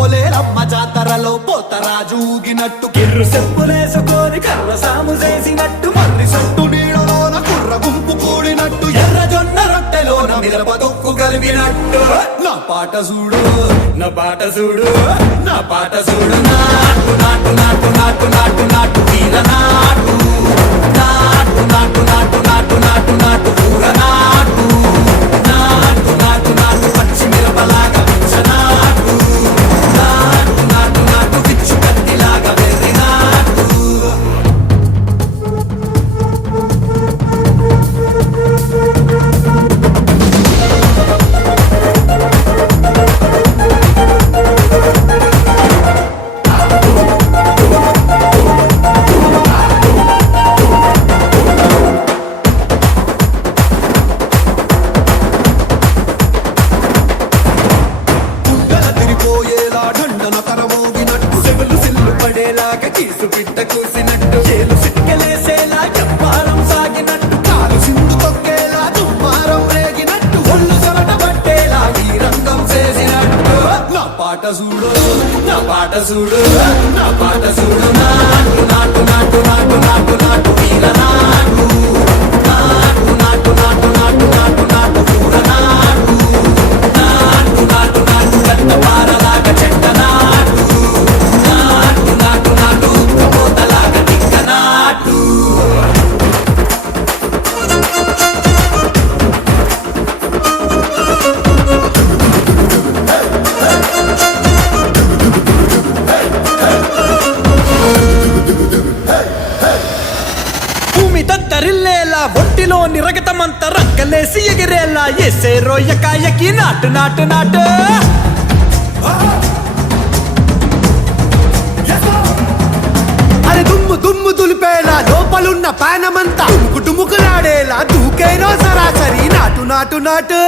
పొలేరమ్మ జాతరలో పోతరాజు ఊగినట్టు కిర్రు చెప్పులేసుకొని కర్ర సాము చేసినట్టు మర్రి సొట్టు నీడలోన కుర్ర గుంపు కూడినట్టు ఎర్ర జొన్న రొట్టెలోన మిరప దొక్కు కలిపినట్టు నా పాట చూడు నా పాట చూడు నా పాట చూడు నాటు నాటు నాటు నాటు నాటు నాటు వీర నాటు నాటు నాటు నాటు నాటు నాటు నాటు పూర నాటు నాటు నాటు నాటు పచ్చి మిరపలాగా పిచ్చ నాటు నాటు నాటు నాటు పిచ్చు కత్తిలాగా వెర్రి నాటు కీసు పిట్ట కూసినట్టు చేలు సిట్కెలేసేలా చెప్పారం సాగినట్టు కాలు సింధు తొక్కేలా దుమ్మారం రేగినట్టు ఒళ్ళు చెమట పట్టేలా ఈ రంగం చేసినట్టు నా పాట చూడు నా పాట చూడు నా పాట చూడు నాటు నాటు నాటు నాటు నాటు నాటు వీర నాటు నాటు నాటు నాటు నాటు నాటు నాటు పూర నాటు నాటు నాటు నాటు గంట పారలాగా చెట్ట నాటు నాటు నాటు నాటు కబోతలాగా టిక్క నాటు భూమి దద్దరిల్లేలా ఒంటిలోని రగతమంతా రక్కలేసి ఎగిరేలా ఎసే రోయకాయకి నాటు నాటు నాటు అరే దుమ్ము దుమ్ము దులిపేలా లోపలున్న పానమంతా డుముకులాడేలా దూకేనో సరాసరి నాటు నాటు నాటు